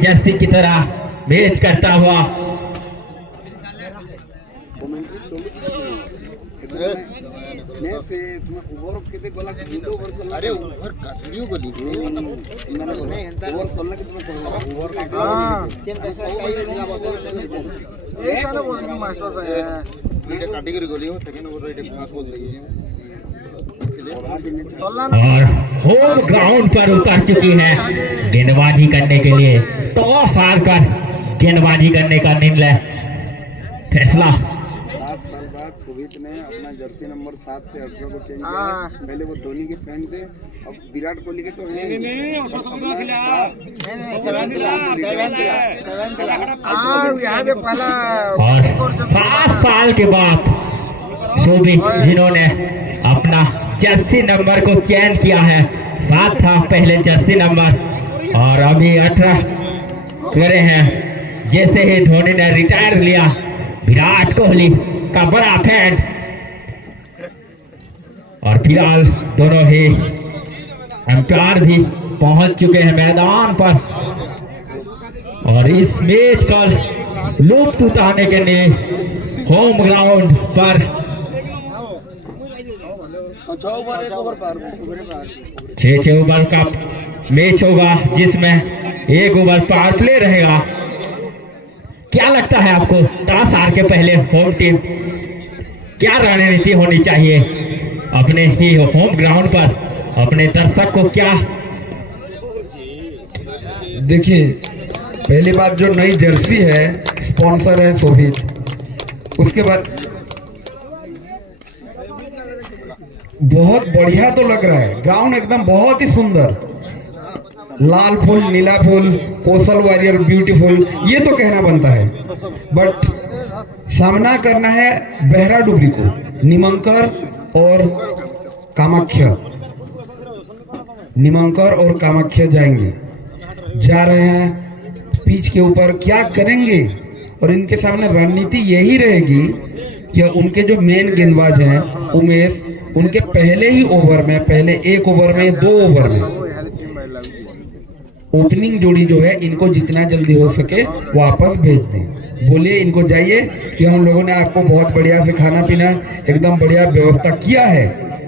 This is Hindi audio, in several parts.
जर्सी की तरह भेज करता हुआ अरे ओवर काटियो गोली ओवर सोलना कि तुम्हें ओवर ये कैटेगरी गोली हो सेकंड ओवर रेट पास बोल देगी और होम ग्राउंड पर उतर चुकी है गेंदबाजी करने के लिए। टॉस हारकर गेंदबाजी करने का निर्णय फैसला। 7 साल बाद शोभित ने अपना जर्सी नंबर 7 से 18 को चेंज किया। पहले वो धोनी के फैन थे, अब विराट कोहली के तो नहीं 7 साल के बाद शोभित जिन्होंने अपना जर्सी नंबर को चेंज किया है। 7 था पहले जर्सी नंबर और अभी 18 करे हैं। जैसे ही धोनी ने रिटायर लिया, विराट कोहली का बड़ा फैन और फिलहाल दोनों ही अंपायर भी पहुंच चुके हैं मैदान पर और इस मैच का लुत्फ उठाने के लिए होम ग्राउंड पर 6 ओवर का मैच होगा जिसमें 1 ओवर पावर प्ले रहेगा। क्या लगता है आपको टॉस हार के पहले होम टीम क्या रणनीति होनी चाहिए अपने ही होम ग्राउंड पर अपने दर्शक को क्या? देखिए, पहली बात जो नई जर्सी है स्पॉन्सर है शोभित। उसके बाद बहुत बढ़िया तो लग रहा है ग्राउंड, एकदम बहुत ही सुंदर, लाल फूल नीला फूल कोसल वॉरियर ब्यूटीफुल, ये तो कहना बनता है। बट सामना करना है बहरा डुबरी को, निमंकर और कामाख्या। निमंकर और कामाख्या जाएंगे, जा रहे हैं पिच के ऊपर, क्या करेंगे? और इनके सामने रणनीति यही रहेगी कि उनके जो मेन गेंदबाज हैं उमेश, उनके पहले ही ओवर में, पहले 1 ओवर में 2 ओवर में ओपनिंग जोड़ी जो है इनको जितना जल्दी हो सके वापस भेज दें। बोलिए इनको जाइए कि हम लोगों ने आपको बहुत बढ़िया से खाना पीना एकदम बढ़िया व्यवस्था किया है,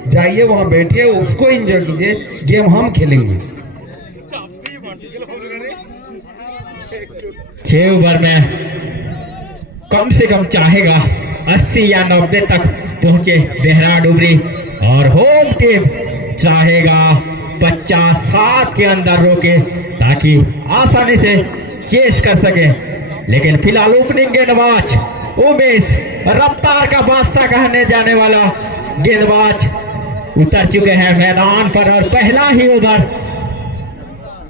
जाइए वहां बैठिए, उसको एंजॉय कीजिए, गेम हम खेलेंगे। 6 ओवर में कम से कम चाहेगा 80 या 90 तक पहुंचे बहरा डुबरी और होम टीम चाहेगा 50-60 के अंदर रोके ताकि आसानी से चेस कर सके। लेकिन फिलहाल ओपनिंग गेंदबाज उमेश, रफ्तार का बादशाह कहने जाने वाला गेंदबाज उतर चुके हैं मैदान पर और पहला ही ओवर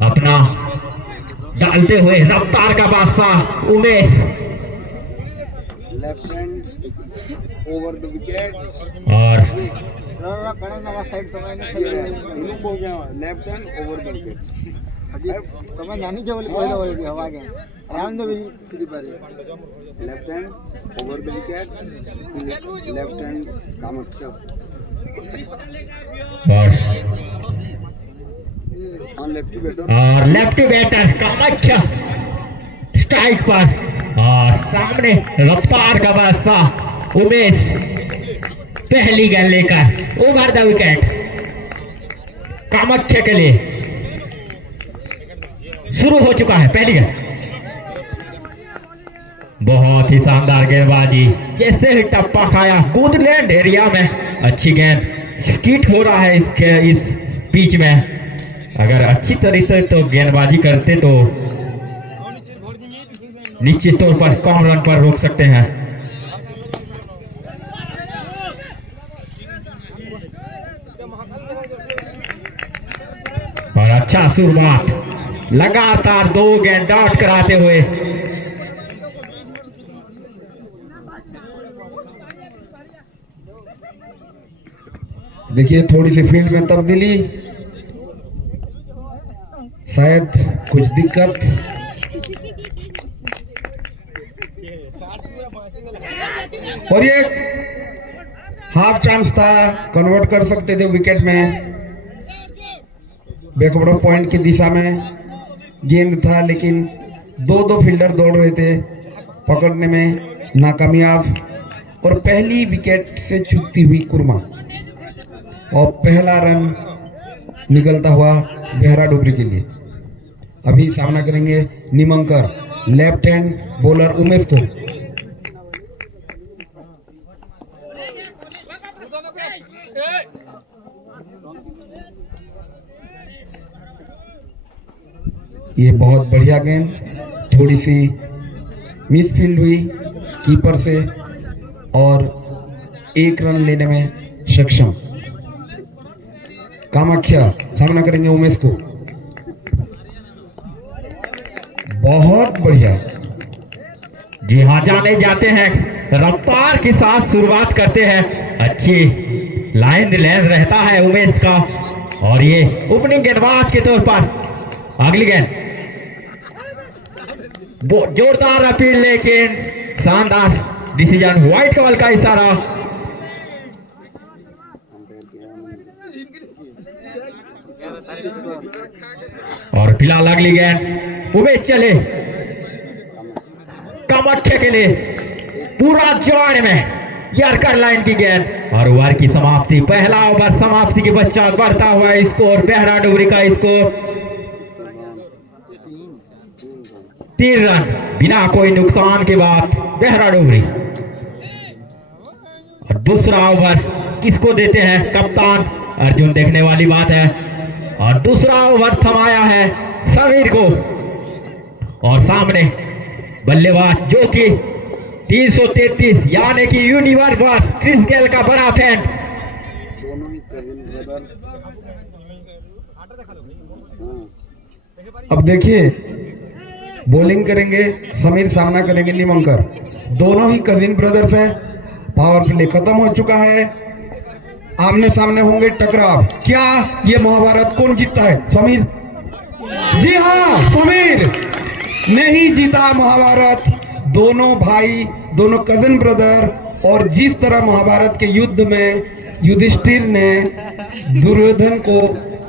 अपना डालते हुए रफ्तार का बादशाह Umesh left hand over the wicket और left hand over the wicket. તમે જાની જો બોલી પહેલો બોલી હવા કે રાઉન્ડ द फ्री पर left hand over the wicket, left hand Kamakhya और लेफ्टी बैटर कामाख्या स्ट्राइक पर और सामने रफ्तार का बादशाह उमेश पहली गेंद लेकर ओवर द विकेट कामाख्या के लिए शुरू हो चुका है पहली गेंद। बहुत ही शानदार गेंदबाजी, जैसे ही टप्पा खाया कूदलैंड एरिया में अच्छी गेंद स्किट हो रहा है इस पिच में। अगर अच्छी तरीके तो गेंदबाजी करते तो निश्चित तौर पर कम रन पर रोक सकते हैं। और अच्छा शुरुआत, लगातार 2 गेंद डॉट कराते हुए देखिए थोड़ी सी फील्ड में तब्दीली, शायद कुछ दिक्कत। और ये हाफ चांस था, कन्वर्ट कर सकते थे विकेट में। बैकवर्ड पॉइंट की दिशा में गेंद था लेकिन दो फील्डर दौड़ रहे थे, पकड़ने में नाकामयाब, और पहली विकेट से चूकती हुई कुर्मा, और पहला रन निकलता हुआ बेहरा डुबरी के लिए। अभी सामना करेंगे निमंकर, लेफ्ट हैंड बॉलर उमेश को। ये बहुत बढ़िया गेंद, थोड़ी सी मिसफील्ड हुई कीपर से और एक रन लेने में सक्षम। कामाख्या सामना करेंगे उमेश को। बहुत बढ़िया। जी हाँ, जाने जाते हैं, रफ्तार के साथ शुरुआत करते हैं, अच्छी लाइन लेंथ रहता है उमेश का, और ये ओपनिंग गेंदबाज के तौर पर अगली गेंद जोरदार अपील, लेकिन शानदार डिसीजन, व्हाइट बॉल का इशारा। और फिलहाल अगली गेंद उमेश चले कामाख्या के लिए, पूरा जोड़ में यॉर्कर लाइन की गेंद, और ओवर की समाप्ति, पहला ओवर समाप्ति के पश्चात बढ़ता हुआ स्कोर, बेहरा डुबरी का स्कोर 3 रन बिना कोई नुकसान के बाद बेहरा डुबरी। और दूसरा ओवर किसको देते हैं कप्तान अर्जुन, देखने वाली बात है। और दूसरा ओवर थमाया है समीर को, और सामने बल्लेबाज जो कि 333 यानी कि यूनिवर्स क्रिस गेल का बड़ा फैन। दोनों ही कजिन ब्रदर। अब देखिए, बॉलिंग करेंगे समीर, सामना करेंगे निमंकर। दोनों ही कजिन ब्रदर्स हैं। पावर प्ले खत्म हो चुका है, आमने सामने होंगे टकराव। क्या ये महाभारत कौन जीतता है? समीर? जी हाँ, समीर ने ही जीता महाभारत। दोनों भाई, दोनों कजिन ब्रदर, और जिस तरह महाभारत के युद्ध में युधिष्ठिर ने दुर्योधन को,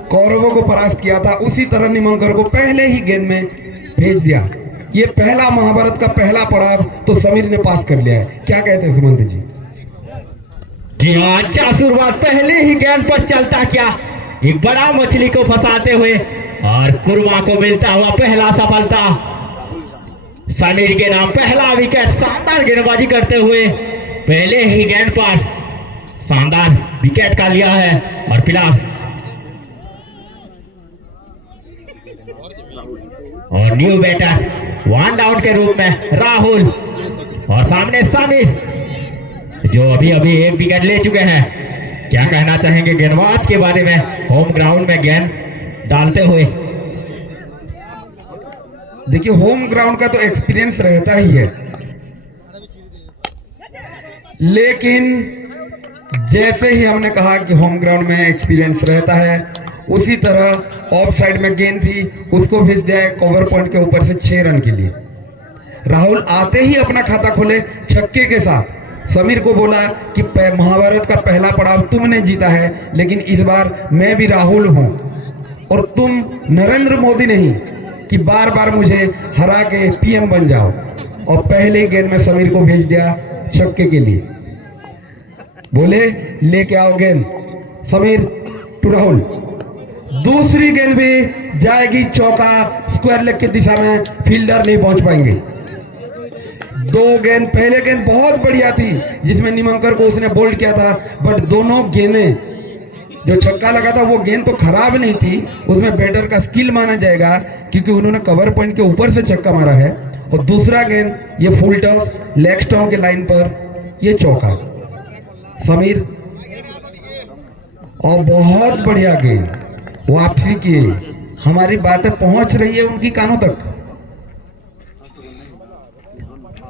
कौरवों को परास्त किया था, उसी तरह निमंकर को पहले ही गेंद में भेज दिया। ये पहला महाभारत का पहला पड़ाव तो समीर ने पास कर लिया है। क्या कहते हैं सुमंत जी? जी हाँ, अच्छा शुरुआत, पहले ही गेंद पर चलता क्या, एक बड़ा मछली को फंसाते हुए, और कुर्मा को मिलता हुआ पहला सफलता। समीर के नाम पहला विकेट, शानदार गेंदबाजी करते हुए पहले ही गेंद पर शानदार विकेट का लिया है। और फिलहाल और न्यू बैटर 1 डाउन के रूप में राहुल, और सामने समीर जो अभी एक विकेट ले चुके हैं। क्या कहना चाहेंगे गेंदबाज के बारे में, होम ग्राउंड में गेंद डालते हुए? देखिए, होम ग्राउंड का तो एक्सपीरियंस रहता ही है, लेकिन जैसे ही हमने कहा कि होम ग्राउंड में एक्सपीरियंस रहता है, उसी तरह ऑफ साइड में गेंद थी, उसको भेज दिया है कवर पॉइंट के ऊपर से 6 रन के लिए। राहुल आते ही अपना खाता खोले छक्के के साथ। समीर को बोला कि महाभारत का पहला पड़ाव तुमने जीता है, लेकिन इस बार मैं भी राहुल हूं, और तुम नरेंद्र मोदी नहीं कि बार बार मुझे हरा के पीएम बन जाओ। और पहले गेंद में समीर को भेज दिया छक्के के लिए। बोले लेके आओ गेंद समीर टू राहुल। दूसरी गेंद भी जाएगी चौका, स्क्वायर लेग की दिशा में, फील्डर नहीं पहुंच पाएंगे। 2 गेंद, पहले गेंद बहुत बढ़िया थी जिसमें निमंकर को उसने बोल्ड किया था, बट दोनों गेंदें, जो छक्का लगा था वो गेंद तो खराब नहीं थी, उसमें बैटर का स्किल माना जाएगा क्योंकि उन्होंने कवर पॉइंट के ऊपर से छक्का मारा है। और दूसरा गेंद ये फुल टॉस लेग स्टंप के लाइन पर, ये चौका। समीर और बहुत बढ़िया गेंद, वापसी की, हमारी बातें पहुंच रही है उनकी कानों तक।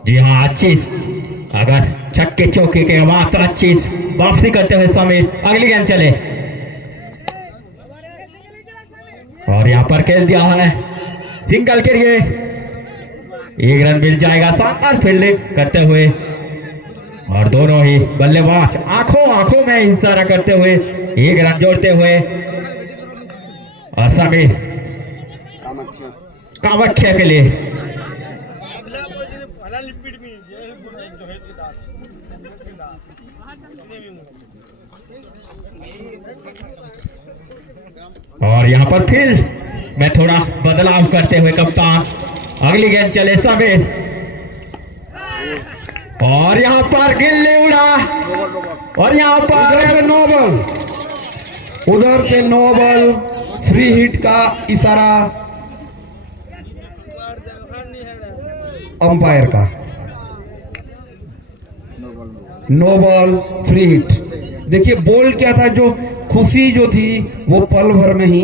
जी हाँ, अच्छी, अगर छक्के चौके के बाद तो अच्छी वापसी करते हुए समीर अगली गेंद चले, और यहाँ पर खेल दिया है सिंगल के लिए, 1 रन मिल जाएगा शानदार फील्डिंग करते हुए। और दोनों ही बल्लेबाज आंखों में इशारा करते हुए 1 रन जोड़ते हुए, और समीर कामाख्या के लिए और यहाँ पर फिर मैं थोड़ा बदलाव करते हुए कप्तान अगली गेंद चले समीर और यहाँ पर गिल्ली उड़ा और यहाँ पर उधर से नो बॉल फ्री हिट का इशारा अंपायर का। No ball free hit. देखिए बॉल क्या था, जो खुशी जो थी वो पल भर में ही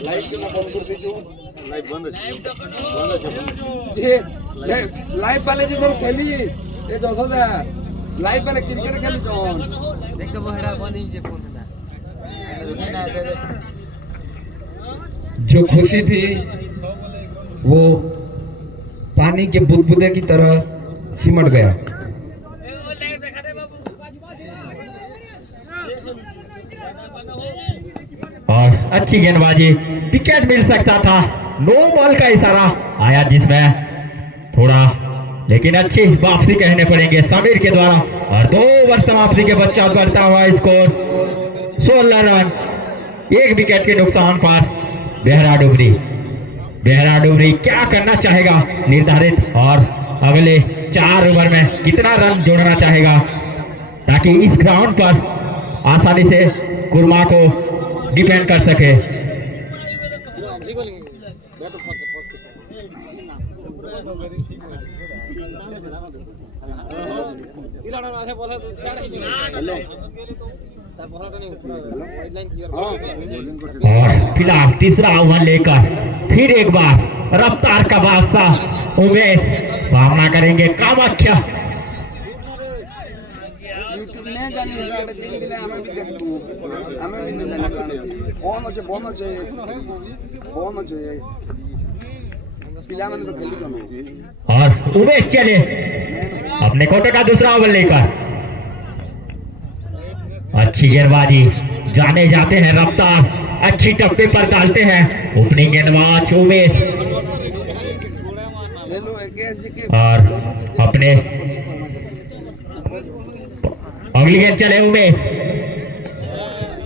लाइव के ना बंद कर दीजिए। लाइव बंद ये लाइव वाले जो खेली ये जो था लाइव वाले क्रिकेट खेली जो देख बहरा बनी जे फोन ना जो खुशी थी वो पानी के बुदबुदे की तरह सिमट गया। और अच्छी गेंदबाजी, विकेट मिल सकता था। नो बॉल का इशारा आया जिसमें थोड़ा, लेकिन अच्छी वापसी कहने पड़ेंगे समीर के द्वारा। और 2 ओवर समाप्ति के पश्चात बढ़ता हुआ स्कोर 16 रन, 1 विकेट के नुकसान पर बेहरा डुबरी क्या करना चाहेगा निर्धारित, और अगले 4 ओवर में कितना रन जोड़ना चाहेगा ताकि इस ग्राउंड पर आसानी से कुर्मा को डिपेंड कर सके। और फिलहाल तीसरा ओवर लेकर फिर एक बार रफ्तार का वास्ता उमेश सामना करेंगे कामाख्या। नहीं जानी होगा 3 दिन हमें भी देख लूं, हमें भी नहीं जाने बोलना चाहिए पिला मैंने तो खेली दोनों। और उमेश चले अपने कोटे का दूसरा ओवर लेकर। अच्छी गेंदबाजी, जाने जाते हैं रफ्तार, अच्छी टप्पे पर डालते हैं ओपनिंग गेंदबाज उमेश। और अपने अगली गेंद चले उमेश,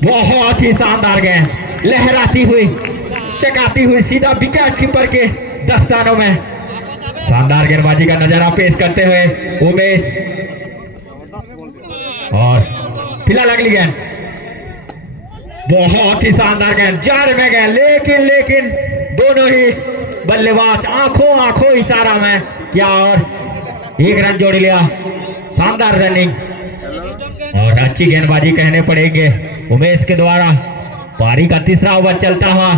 बहुत ही शानदार गेंद, लहराती हुई चकाती हुई सीधा विकेट कीपर के दस्तानों में। शानदार गेंदबाजी का नजारा पेश करते हुए उमेश। और फिलहाल अगली गेंद, बहुत ही शानदार गेंद, जार में गए, लेकिन दोनों ही बल्लेबाज आंखों इशारा में क्या और 1 रन जोड़ लिया। शानदार रनिंग और अच्छी गेंदबाजी कहने पड़ेंगे उमेश के द्वारा। पारी का तीसरा ओवर चलता हुआ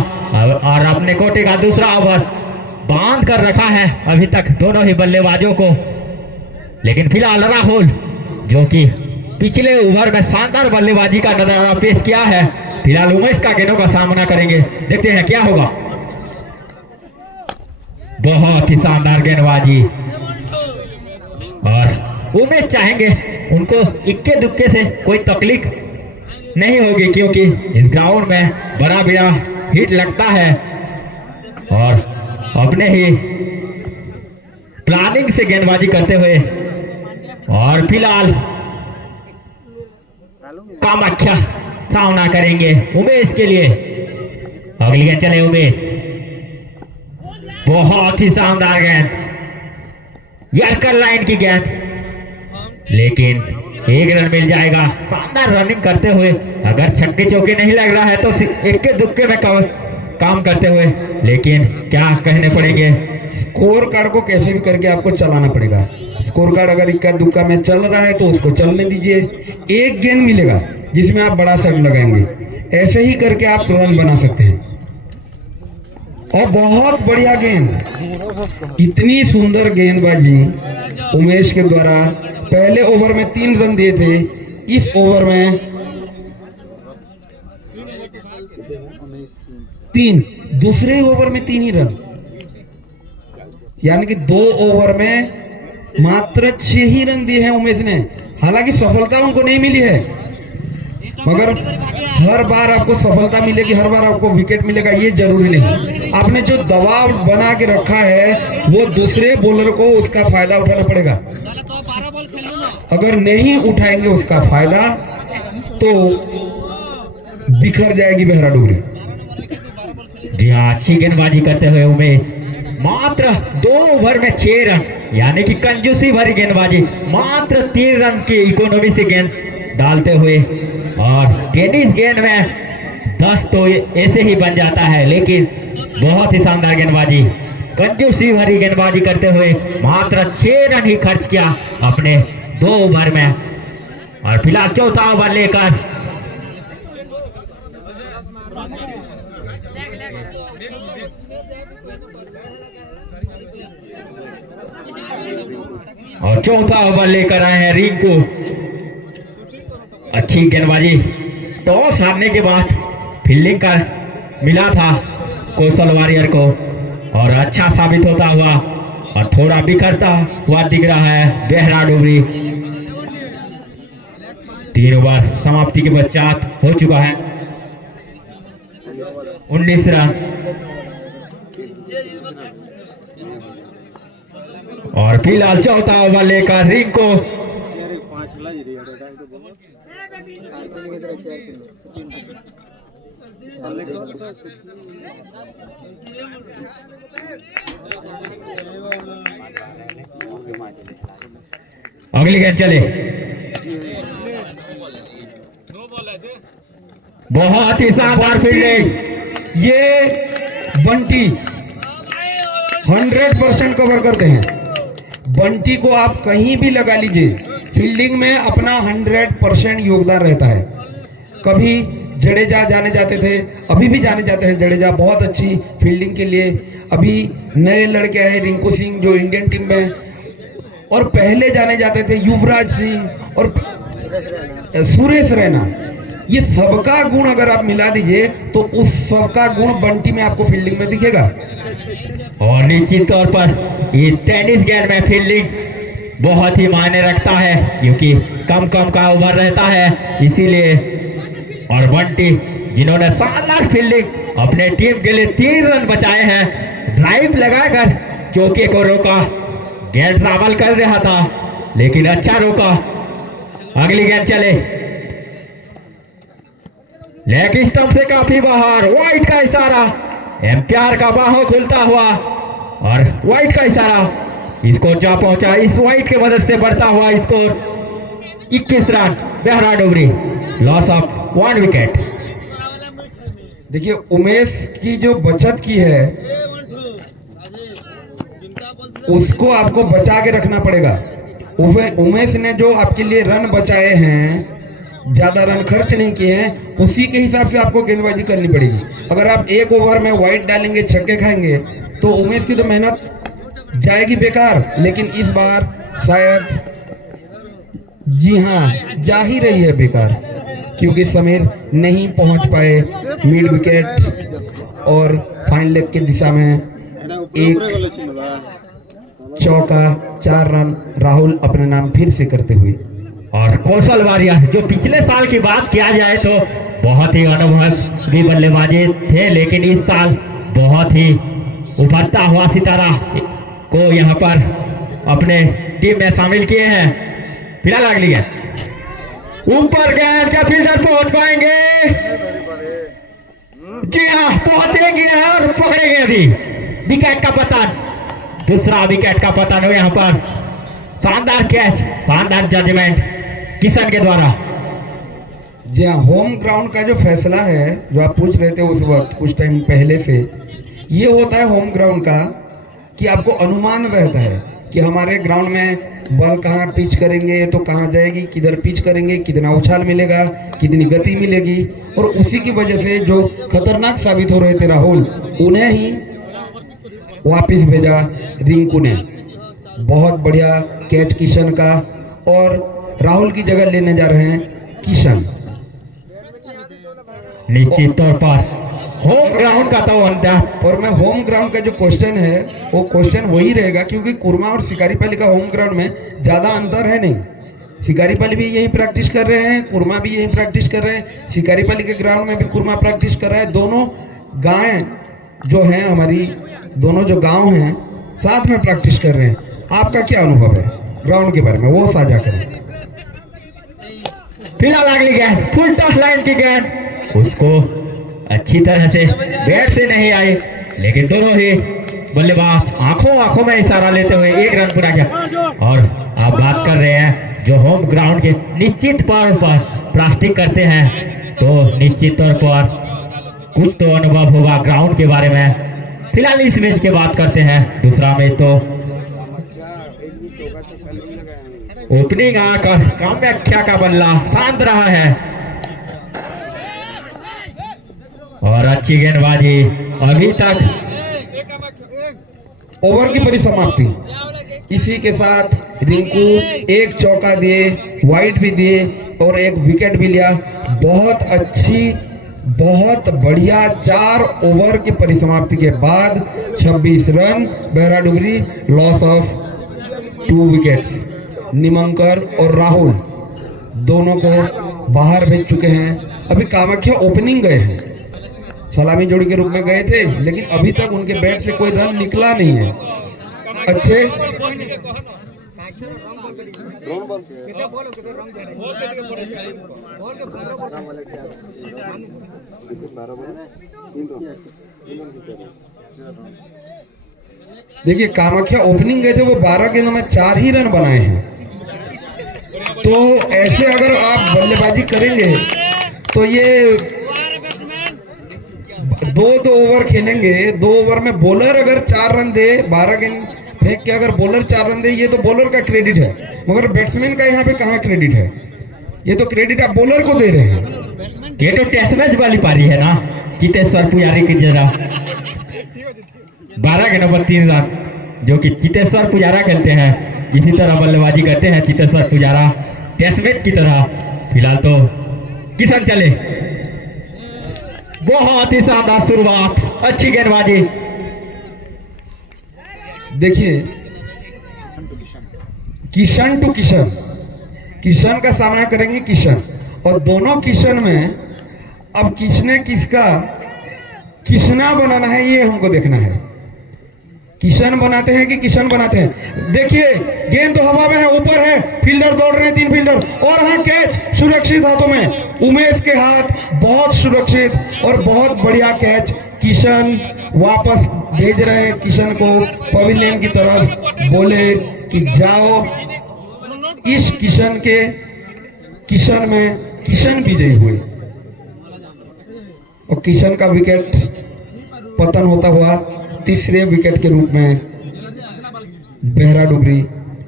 और अपने कोटे का दूसरा ओवर बांध कर रखा है अभी तक दोनों ही बल्लेबाजों को। लेकिन फिलहाल राहुल जो कि पिछले ओवर में शानदार बल्लेबाजी का नजारा पेश किया है, फिलहाल उमेश का गेंदों का सामना करेंगे। देखते हैं क्या होगा। बहुत ही शानदार गेंदबाजी, और उमेश चाहेंगे उनको इक्के दुक्के से कोई तकलीफ नहीं होगी, क्योंकि इस ग्राउंड में बड़ा हिट लगता है और अपने ही प्लानिंग से गेंदबाजी करते हुए। और फिलहाल कामाख्या सामना करेंगे उमेश के लिए। अगली गेंद चले उमेश, बहुत ही शानदार गेंद, यॉर्कर लाइन की गेंद, लेकिन 1 रन मिल जाएगा। शानदार रनिंग करते हुए, अगर छक्के चौके नहीं लग रहा है तो इक्के दुक्के में काम करते हुए, लेकिन क्या कहने पड़ेंगे, स्कोर कार्ड को कैसे भी करके आपको चलाना पड़ेगा। स्कोर कार्ड अगर इक्का दुक्का में चल रहा है तो उसको चलने दीजिए। 1 गेंद मिलेगा जिसमें आप बड़ा शॉट लगाएंगे, ऐसे ही करके आप रन बना सकते हैं। और बहुत बढ़िया गेंद, इतनी सुंदर गेंदबाजी उमेश के द्वारा। पहले ओवर में 3 रन दिए थे, इस ओवर में 3, दूसरे ओवर में 3 ही रन, यानी कि 2 ओवर में मात्र 6 ही रन दिए हैं उमेश ने। हालांकि सफलता उनको नहीं मिली है, मगर हर बार आपको सफलता मिलेगी, हर बार आपको विकेट मिलेगा ये जरूरी नहीं। आपने जो दबाव बना के रखा है वो दूसरे बॉलर को उसका फायदा उठाना पड़ेगा। अगर नहीं उठाएंगे उसका फायदा तो बिखर जाएगी बेहरा डुबरी। जी हाँ, अच्छी गेंदबाजी करते हुए उमेश, मात्र 2 ओवर में 6 रन, यानी कि कंजूसी भरी गेंदबाजी, मात्र 3 रन की इकोनॉमी से गेंद डालते हुए। और टेनिस गेंद में 10 तो ऐसे ही बन जाता है, लेकिन बहुत ही शानदार गेंदबाजी, कंजूसी भरी गेंदबाजी करते हुए मात्र 6 रन ही खर्च किया अपने 2 ओवर में। और फिलहाल चौथा ओवर लेकर आए हैं रिंकू। अच्छी गेंदबाजी, टॉस हारने के बाद फील्डिंग कर मिला था कौशल वारियर को, और अच्छा साबित होता हुआ और थोड़ा बिखरता हुआ दिख रहा है बेहरा डुबरी। 3 ओवर समाप्ति के पश्चात हो चुका है 19 रन। और फिलहाल चौथा ओवर लेकर रिंकू। अगली गेंद चले, बहुत ही शानदार फील्डिंग। ये बंटी 100% कवर करते हैं। बंटी को आप कहीं भी लगा लीजिए, फील्डिंग में अपना 100% योगदान रहता है। कभी जडेजा जाने जाते थे, अभी भी जाने जाते हैं जडेजा, बहुत अच्छी फील्डिंग के लिए। अभी नए लड़के आए रिंकू सिंह जो इंडियन टीम में, और पहले जाने जाते थे युवराज सिंह और सुरेश रैना। ये सबका गुण अगर आप मिला दीजिए तो उस सबका गुण बंटी में आपको फील्डिंग में दिखेगा। और निश्चित तौर पर इस टेनिस गेंद में फील्डिंग बहुत ही मायने रखता है, क्योंकि कम का ओवर रहता है, इसीलिए। और बंटी जिन्होंने शानदार फील्डिंग अपने टीम के लिए 3 रन बचाए हैं, ड्राइव लगाकर चौके को रोका, गेंद ट्रैवल कर रहा था लेकिन अच्छा रोका। अगली गेंद चले, लेग स्टंप से काफी बाहर, वाइड का इशारा, एम्पायर का बाहों खुलता हुआ और वाइड का इशारा, स्कोर जा पहुंचा। इस वाइड के मदद से बढ़ता हुआ स्कोर 21 रन बेहरा डुबरी, लॉस ऑफ 1 विकेट। देखिए उमेश की जो बचत की है उसको आपको बचा के रखना पड़ेगा। उमेश ने जो आपके लिए रन बचाए हैं, ज्यादा रन खर्च नहीं किए हैं, उसी के हिसाब से आपको गेंदबाजी करनी पड़ेगी। अगर आप 1 ओवर में वाइड डालेंगे, छक्के खाएंगे, तो उमेश की तो मेहनत जाएगी बेकार। लेकिन इस बार शायद, जी हाँ, जा ही रही है बेकार, क्योंकि समीर नहीं पहुंच पाए मिड विकेट और फाइन लेग की दिशा में। एक चौका, 4 रन राहुल अपने नाम फिर से करते हुए। और कौशल वारियर जो पिछले साल की बात किया जाए तो बहुत ही अनुभवी बल्लेबाजी थे, लेकिन इस साल बहुत ही उभरता हुआ सितारा को यहां पर अपने टीम में शामिल किए हैं। फिलहाल अगली गेंद, ऊपर गेंद, क्या फील्डर पहुंच पाएंगे? जी हाँ, पहुंचेंगे और पकड़ेंगे। अभी विकेट का पतन, दूसरा विकेट का पतन हो यहाँ पर। शानदार कैच, शानदार जजमेंट किशन के द्वारा। जी हाँ, होम ग्राउंड का जो फैसला है जो आप पूछ रहे थे उस वक्त, कुछ टाइम पहले से, ये होता है होम ग्राउंड का कि आपको अनुमान रहता है कि हमारे ग्राउंड में बॉल कहाँ पिच करेंगे तो कहाँ जाएगी, किधर पिच करेंगे, कितना उछाल मिलेगा, कितनी गति मिलेगी। और उसी की वजह से जो खतरनाक साबित हो रहे थे राहुल, उन्हें ही वापस भेजा रिंकू ने। बहुत बढ़िया कैच किशन का, और राहुल की जगह लेने जा रहे हैं किशन। निश्चित तौर पर होम ग्राउंड का तो अंदर, और मैं होम ग्राउंड का जो क्वेश्चन है वो क्वेश्चन वही रहेगा, क्योंकि कुरमा और शिकारीपाली का होम ग्राउंड में ज़्यादा अंतर है नहीं। शिकारीपाली भी यही प्रैक्टिस कर रहे हैं, कुरमा भी यही प्रैक्टिस कर रहे हैं। शिकारीपाली के ग्राउंड में भी कुरमा प्रैक्टिस कर रहा है। दोनों गायें जो हैं हमारी, दोनों जो गांव हैं साथ में प्रैक्टिस कर रहे हैं। आपका क्या अनुभव है ग्राउंड के बारे में, वो साझा करें। फिलहाल अगली गेंद फुल टॉस लाइन की गेंद उसको अच्छी तरह से बैट से नहीं आई, लेकिन दोनों ही बल्लेबाज आंखों में इशारा लेते हुए एक रन पूरा किया। और आप बात कर रहे हैं जो होम ग्राउंड के निश्चित तौर पर प्लास्टिक करते हैं तो निश्चित तौर पर कुछ तो अनुभव होगा ग्राउंड के बारे में। फिलहाल इस मैच की बात करते हैं, दूसरा मैच तो ओपनिंग आकर कामाख्या का बल्ला शांत रहा है और अच्छी गेंदबाजी अभी तक। ओवर की परिसमाप्ति, इसी के साथ रिंकू एक चौका दिए, वाइड भी दिए और एक विकेट भी लिया। बहुत अच्छी, बहुत बढ़िया 4 ओवर की परिसमाप्ति के बाद 26 रन। बेहरा डुबरी लॉस ऑफ 2 विकेट्स। निमंकर और राहुल दोनों को बाहर भेज चुके हैं। अभी कामाख्या ओपनिंग गए हैं, सलामी जोड़ी के रूप में गए थे, लेकिन अभी तक उनके बैट से कोई रन निकला नहीं है। अच्छे देखिए, कामाख्या ओपनिंग गए थे, वो 12 गेंदों में 4 ही रन बनाए हैं। तो ऐसे अगर आप बल्लेबाजी करेंगे तो ये 2 ओवर खेलेंगे, 2 ओवर में बॉलर अगर 4 रन दे, 12 गेंद फेंक के अगर बॉलर 4 रन दे, ये तो बॉलर का क्रेडिट है, मगर बैट्समैन का यहाँ पे कहाँ क्रेडिट है? ये तो क्रेडिट आप बॉलर को दे रहे हैं। ये तो टेस्ट मैच वाली पारी है ना, चितेश्वर पुजारी की जगह 12 गेंदों पर 3 रन जो कि चितेश्वर पुजारा खेलते हैं, इसी तरह बल्लेबाजी करते हैं चितेश्वर पुजारा टेस्ट मैच की तरह। फिलहाल तो किशन चले, बहुत ही शानदार शुरुआत, अच्छी गेंदबाजी। देखिए, किशन टू किशन, किशन का सामना करेंगे किशन, और दोनों किशन में अब किसने किसका किसना बनाना है ये हमको देखना है। किशन बनाते हैं कि किशन बनाते हैं। देखिए, गेंद तो हवा में है, ऊपर है, फील्डर दौड़ रहे हैं, 3 फील्डर, और हाँ कैच सुरक्षित हाथों में, उमेश के हाथ बहुत सुरक्षित और बहुत बढ़िया कैच। किशन वापस भेज रहे हैं किशन को पवेलियन की तरफ, बोले कि जाओ। इस किशन में किशन विजयी हुए और किशन का विकेट पतन होता हुआ तीसरे विकेट के रूप में बेहरा डुबरी,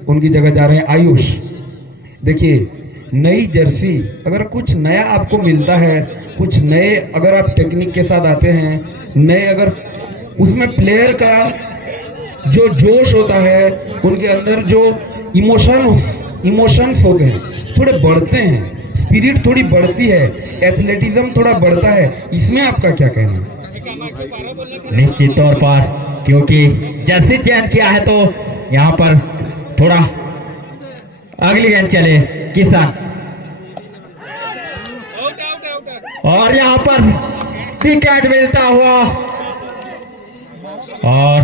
उनकी जगह जा रहे हैं आयुष। देखिए, नई जर्सी, अगर कुछ नया आपको मिलता है, कुछ नए अगर आप टेक्निक के साथ आते हैं, नए अगर उसमें प्लेयर का जो जोश होता है, उनके अंदर जो इमोशंस होते हैं थोड़े बढ़ते हैं, स्पिरिट थोड़ी बढ़ती है, एथलेटिज्म थोड़ा बढ़ता है। इसमें आपका क्या कहना है? निश्चित तौर पर, क्योंकि जर्सी चयन किया है तो यहाँ पर थोड़ा अगली गेंद चले किसान, और यहाँ पर विकेट मिलता हुआ। और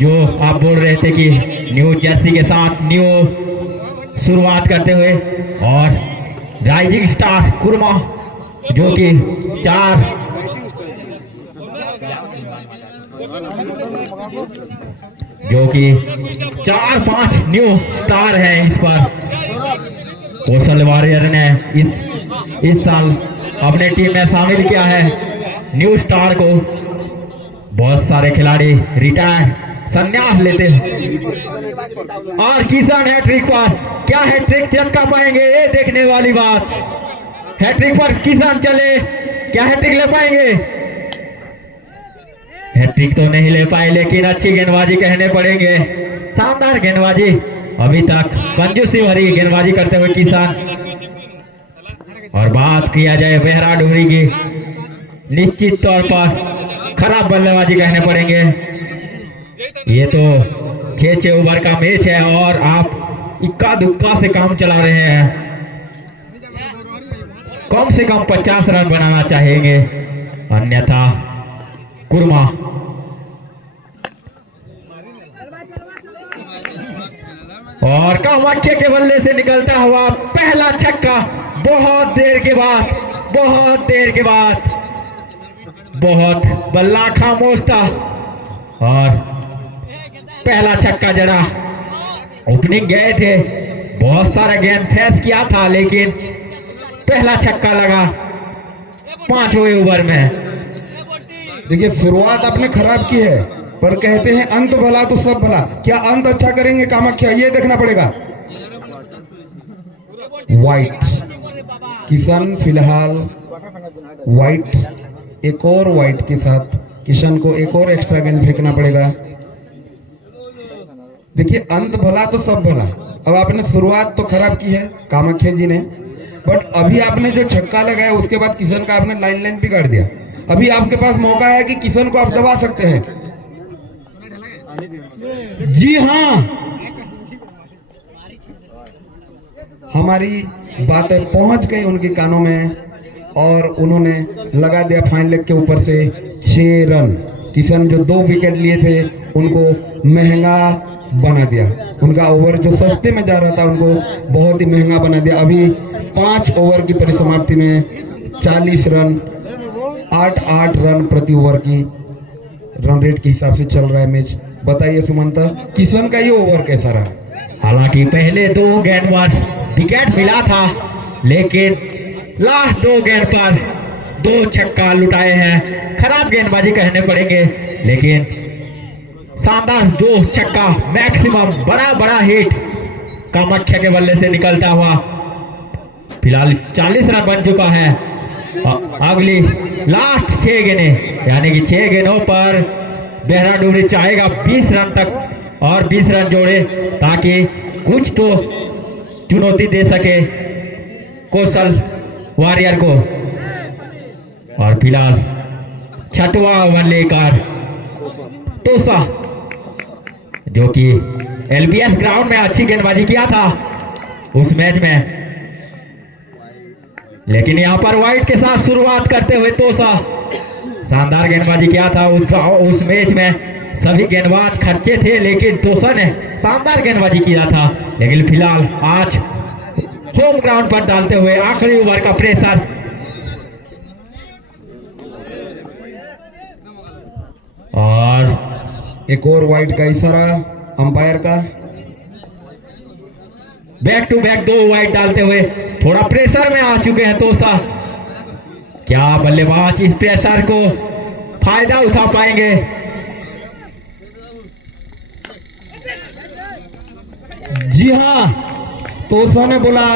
जो आप बोल रहे थे कि न्यू जर्सी के साथ न्यू शुरुआत करते हुए, और राइजिंग स्टार कुर्मा जो कि 4-5 न्यू स्टार है इस पर। कौशल वॉरियर ने इस साल अपने टीम में शामिल किया है न्यू स्टार को। बहुत सारे खिलाड़ी रिटायर संन्यास लेते हैं, और किसान हैट्रिक पर क्या हैट्रिक चमका पाएंगे, ये देखने वाली बात। हैट्रिक पर किसान चले, क्या हैट्रिक ले पाएंगे? हैट्रिक तो नहीं ले पाए, लेकिन अच्छी गेंदबाजी कहने पड़ेंगे, शानदार गेंदबाजी। अभी तक कंजूसी भरी गेंदबाजी करते हुए किसान। और बात किया जाए बेहरा डुबरी की, निश्चित तौर पर खराब बल्लेबाजी कहने पड़ेंगे। ये तो 6 ओवर का मैच है और आप इक्का दुक्का से काम चला रहे हैं। कम से कम 50 रन बनाना चाहेंगे, अन्यथा कुर्मा। और कामाख्या के बल्ले से निकलता हुआ पहला छक्का, बहुत देर के बाद, बहुत देर के बाद बहुत बल्ला खामोश था और पहला छक्का जरा ओपनिंग गए थे, बहुत सारा गेंद फेस किया था लेकिन पहला छक्का लगा 5वें ओवर में। देखिए शुरुआत आपने खराब की है, पर कहते हैं अंत भला तो सब भला। क्या अंत अच्छा करेंगे कामाख्या, ये देखना पड़ेगा। वाइट किशन फिलहाल वाइट, एक और वाइट के साथ किशन को एक और एक्स्ट्रा गेंद फेंकना पड़ेगा। देखिए अंत भला तो सब भला। अब आपने शुरुआत तो खराब की है कामाख्या जी ने, बट अभी आपने जो छक्का लगाया उसके बाद किशन का आपने लाइन बिगाड़ दिया। अभी आपके पास मौका है कि किशन को आप दबा सकते हैं। जी हाँ, हमारी बातें पहुंच गई उनके कानों में और उन्होंने लगा दिया फाइन लेग के ऊपर से 6 रन। किशन जो 2 विकेट लिए थे उनको महंगा बना दिया, उनका ओवर जो सस्ते में जा रहा था उनको बहुत ही महंगा बना दिया। अभी 5 ओवर की परिसमाप्ति में 40 रन, 8 रन प्रति ओवर की रन रेट के हिसाब से चल रहा है मैच। बताइए सुमंता, किशन का ये ओवर कैसा रहा? हालांकि पहले 2 गेंद पर विकेट मिला था लेकिन लास्ट 2 गेंद पर 2 छक्का लुटाए हैं। खराब गेंदबाजी कहने पड़ेंगे लेकिन शानदार 2 छक्का, मैक्सिमम बड़ा हिट कामाख्या के बल्ले से निकलता हुआ। फिलहाल 40 रन बन चुका है। अगली लास्ट 6 गेंदें यानी कि 6 गेंदों पर बेहरा डुबरी चाहेगा 20 रन तक और 20 रन जोड़े ताकि कुछ तो चुनौती दे सके कौशल वॉरियर को। और फिलहाल 6वां ओवर लेकर तोसा, जो कि एलबीएस ग्राउंड में अच्छी गेंदबाजी किया था उस मैच में, लेकिन यहां पर वाइट के साथ शुरुआत करते हुए तोसा शानदार गेंदबाजी किया था उस मैच में। सभी गेंदबाज खर्चे थे लेकिन तोसा ने शानदार गेंदबाजी किया था। लेकिन फिलहाल आज होम ग्राउंड पर डालते हुए आखिरी ओवर का प्रेशर, और एक और वाइड का इशारा अंपायर का। बैक टू बैक 2 वाइड डालते हुए थोड़ा प्रेशर में आ चुके हैं तोसा। क्या बल्लेबाज इस प्रेशर को फायदा उठा पाएंगे? जी हाँ, तोसा ने बोला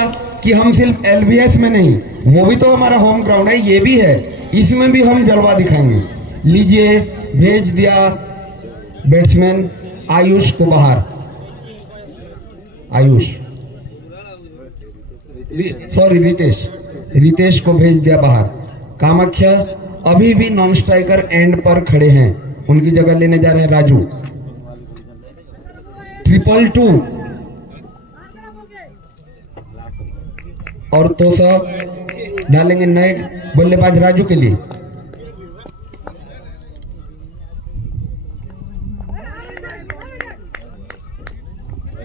कि हम सिर्फ एलबीएस में नहीं, वो भी तो हमारा होम ग्राउंड है, ये भी है, इसमें भी हम जलवा दिखाएंगे। लीजिए, भेज दिया बैट्समैन आयुष को बाहर। आयुष सॉरी रितेश को भेज दिया बाहर। कामाख्या अभी भी नॉन स्ट्राइकर एंड पर खड़े हैं, उनकी जगह लेने जा रहे हैं राजू। 222 और तोसा डालेंगे नए बल्लेबाज राजू के लिए।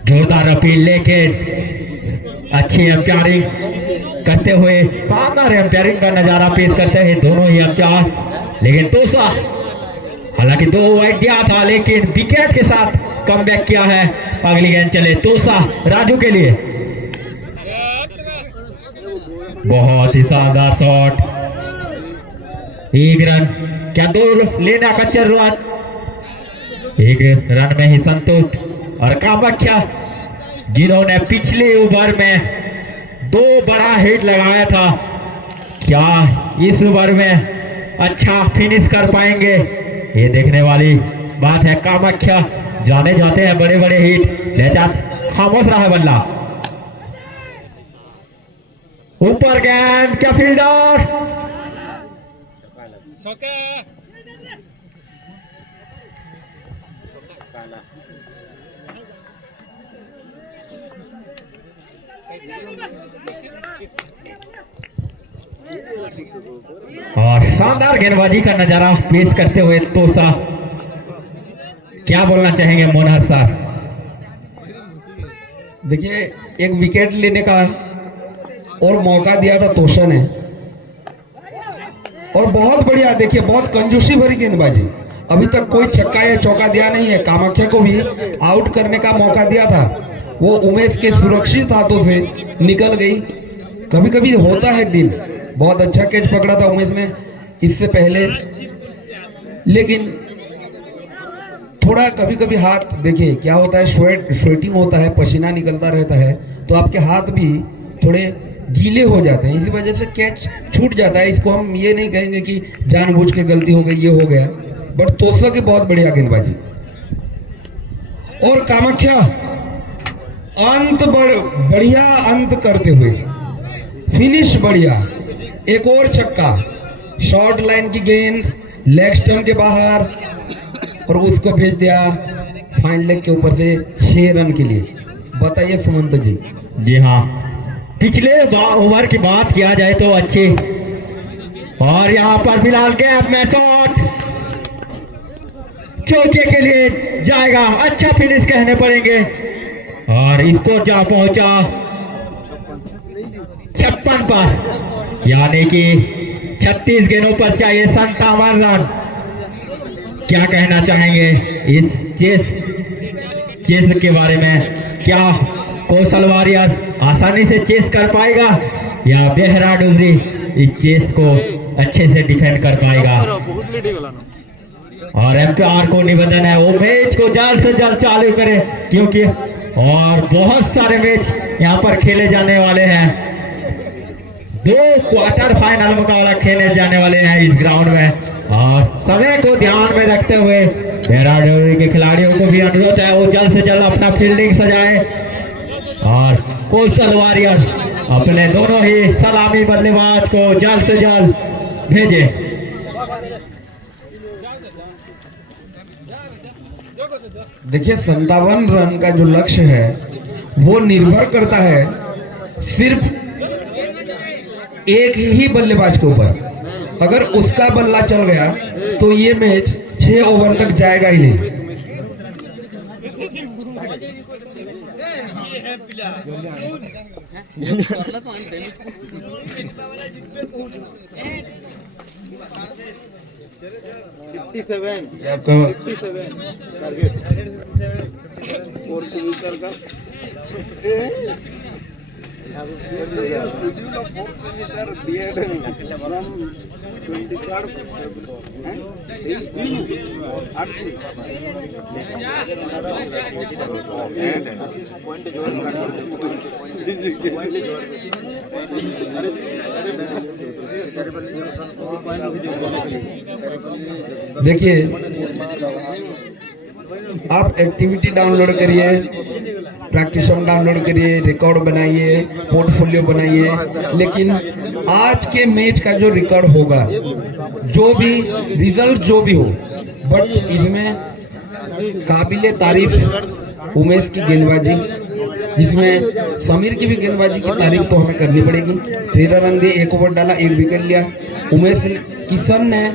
जोरदार अपील लेकिन अच्छी एम्पायरिंग करते हुए शानदार एम्पायरिंग का नजारा पेश करते हैं दोनों ही अंपायर। लेकिन तोसा हालांकि 2 वाइड दिया था लेकिन विकेट के साथ कमबैक किया है। अगली गेंद चले तोसा राजू के लिए। बहुत ही शानदार शॉट, 1 रन। क्या 2 लेना का जरूरत, 1 रन में ही संतुष्ट। और कामाख्या जिन्होंने पिछले ओवर में 2 बड़ा हिट लगाया था, क्या इस ओवर में अच्छा फिनिश कर पाएंगे? ये देखने वाली बात है। कामाख्या जाने जाते हैं बड़े हिट ले जा, खामोश रहा है बल्ला। ऊपर गेंद, क्या फील्डर, और शानदार गेंदबाजी का नजारा पेश करते हुए तोसा। क्या बोलना चाहेंगे मोनहर सर? देखिए, एक विकेट लेने का और मौका दिया था तोषा ने। और बहुत बढ़िया, देखिए बहुत कंजूसी भरी गेंदबाजी। अभी तक कोई छक्का या चौका दिया नहीं है। कामाख्या को भी आउट करने का मौका दिया था, वो उमेश के सुरक्षित हाथों से निकल गई। कभी कभी होता है दिन। बहुत अच्छा कैच पकड़ा था उमेश ने इससे पहले, लेकिन थोड़ा कभी कभी हाथ, देखिए क्या होता है, स्वेटिंग होता है, पसीना निकलता रहता है, तो आपके हाथ भी थोड़े गीले हो जाते हैं, इसी वजह से कैच छूट जाता है। इसको हम ये नहीं कहेंगे कि जानबूझ के गलती हो गई, ये हो गया, बट तोषा की बहुत बढ़िया गेंदबाजी। और कामाख्या बढ़िया अंत करते हुए, फिनिश बढ़िया, एक और छक्का, शॉर्ट लाइन की गेंद लेग स्टंप के बाहर, और उसको भेज दिया फाइन लेग के ऊपर से 6 रन के लिए। बताइए सुमंत जी। जी हाँ, पिछले ओवर की बात किया जाए तो अच्छी, और यहाँ पर फिलहाल गैप में शॉट चौके के लिए जाएगा, अच्छा फिनिश कहने पड़ेंगे। और इसको जा पहुंचा 56 पर, यानी कि 36 गेंदों पर चाहिए 57 रन। क्या कहना चाहेंगे इस चेस के बारे में? क्या कौशल वॉरियर आसानी से चेस कर पाएगा या बेहरा डुबरी इस चेस को अच्छे से डिफेंड कर पाएगा? और एम्पायर को निवेदन है वो मैच को जल्द से जल्द चालू करे, क्योंकि और बहुत सारे मैच यहाँ पर खेले जाने वाले हैं। 2 क्वार्टर फाइनल मुकाबला खेले जाने वाले हैं इस ग्राउंड में, और समय को ध्यान में रखते हुए बेहरा डुबरी के खिलाड़ियों को भी अनुरोध है वो जल्द से जल्द अपना फील्डिंग सजाए, और कौशल वॉरियर अपने दोनों ही सलामी बल्लेबाज को जल्द से जल्द भेजे। देखिए 57 रन का जो लक्ष्य है वो निर्भर करता है सिर्फ एक ही बल्लेबाज के ऊपर। अगर उसका बल्ला चल गया तो ये मैच 6 ओवर तक जाएगा ही नहीं। देखिए आप एक्टिविटी डाउनलोड करिए, प्रैक्टिसम डाउनलोड करिए, रिकॉर्ड बनाइए, पोर्टफोलियो बनाइए, लेकिन आज के मैच का जो रिकॉर्ड होगा, जो भी रिजल्ट जो भी हो, बट इसमें काबिले तारीफ उमेश की गेंदबाजी, जिसमें समीर की भी गेंदबाजी की तारीफ तो हमें करनी पड़ेगी। 13 रन दिए, 1 ओवर डाला, 1 विकेट लिया। उमेश किशन ने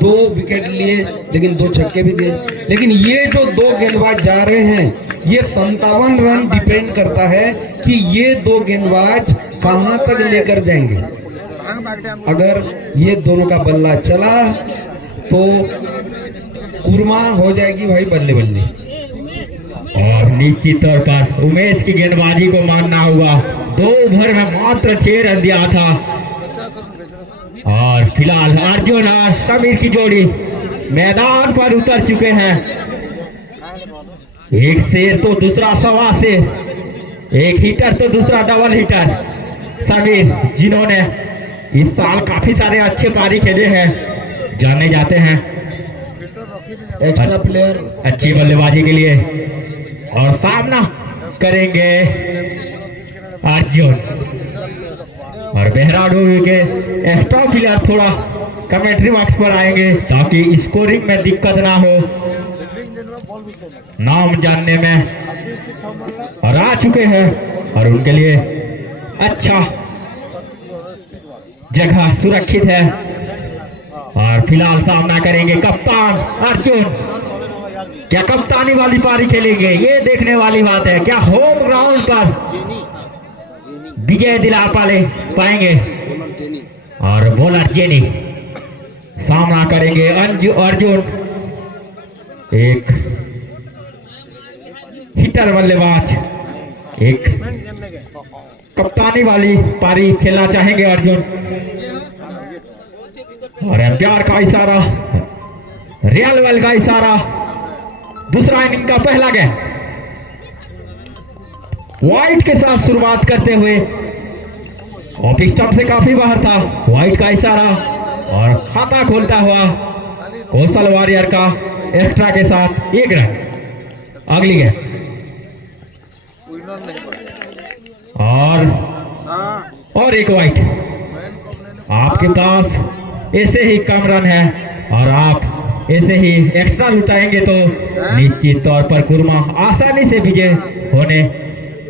2 विकेट लिए, लेकिन 2 छक्के भी दिए। लेकिन ये जो 2 गेंदबाज जा रहे हैं, ये 57 रन डिपेंड करता है कि ये 2 गेंदबाज कहां तक लेकर जाएंगे। अगर ये दोनों का बल्ला चला तो कुरमा हो जाएगी भाई बल्ले बल्ले। और निश्चित तौर पर उमेश की गेंदबाजी को मानना होगा। 2 ओवर में मात्र 6 रन दिया था। और फिलहाल अर्जुन और समीर की जोड़ी मैदान पर उतर चुके हैं। एक शेर तो दूसरा सवा शेर, एक हिटर तो दूसरा डबल हिटर। समीर जिन्होंने इस साल काफी सारे अच्छे पारी खेले हैं, जाने जाते हैं एक्स्ट्रा प्लेयर अच्छी बल्लेबाजी के लिए। और सामना करेंगे अर्जुन और बेहरा डुबरी के एक्स्ट्रा प्लेयर थोड़ा कमेंट्री बॉक्स पर आएंगे ताकि स्कोरिंग में दिक्कत ना हो, नाम जानने में। और आ चुके हैं और उनके लिए अच्छा जगह सुरक्षित है। और फिलहाल सामना करेंगे कप्तान अर्जुन। क्या कप्तानी वाली पारी खेलेंगे, ये देखने वाली बात है। क्या होम ग्राउंड पर विजय दिला पाएंगे बॉलर जेनी और बॉलर जेनी सामना करेंगे अर्जुन। एक हिटर बल्लेबाज, एक कप्तानी वाली पारी खेलना चाहेंगे अर्जुन। और एम्पायर का इशारा, रियल वेल का इशारा। दूसरा इनिंग का पहला गेंद वाइट के साथ शुरुआत करते हुए ऑफ स्टंप से काफी बाहर था। वाइट का इशारा और खाता खोलता हुआ कौशल वॉरियर का एक्स्ट्रा के साथ 1 रन। अगली गेंद और एक वाइट। आपके पास ऐसे ही कम रन है और आप ऐसे ही एक्स्ट्रा लुटाएंगे तो निश्चित तौर पर कुर्मा आसानी से विजय